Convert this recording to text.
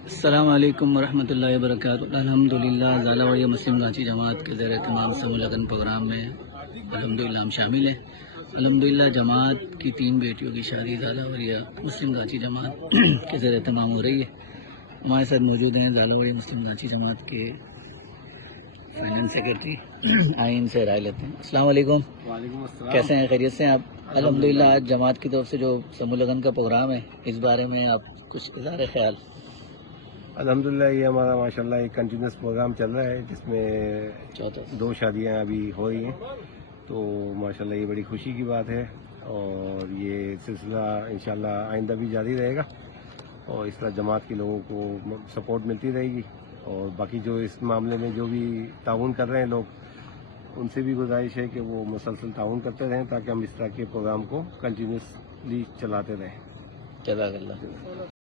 السلام علیکم ورحمۃ اللہ وبرکاتہ۔ الحمدللہ زالہ مسلم گانچی جماعت کے زیر اہتمام سمو لگن پروگرام میں الحمدللہ ہم شامل ہیں۔ الحمدللہ جماعت کی 3 بیٹیوں کی شادی زالہ مسلم گانچی جماعت کے زیر اہتمام ہو رہی ہے۔ ہمارے ساتھ موجود ہیں زالہ مسلم گانچی جماعت کے فائنانس سیکرٹری، آئین سے رائے لیتے ہیں۔ السلام علیکم۔ وعلیکم السلام۔ کیسے ہیں؟ خیریت سے ہیں آپ؟ الحمدللہ آج جماعت کی طرف سے جو سمو لگن کا پروگرام ہے، اس بارے میں آپ کچھ اظہار خیال؟ الحمدللہ یہ ہمارا ماشاءاللہ ایک کنٹینیوس پروگرام چل رہا ہے، جس میں 2 شادیاں ابھی ہو رہی ہیں، تو ماشاءاللہ یہ بڑی خوشی کی بات ہے، اور یہ سلسلہ انشاءاللہ آئندہ بھی جاری رہے گا، اور اس طرح جماعت کے لوگوں کو سپورٹ ملتی رہے گی، اور باقی جو اس معاملے میں جو بھی تعاون کر رہے ہیں لوگ، ان سے بھی گزارش ہے کہ وہ مسلسل تعاون کرتے رہیں، تاکہ ہم اس طرح کے پروگرام کو کنٹینیوسلی چلاتے رہیں۔ جزاک اللہ۔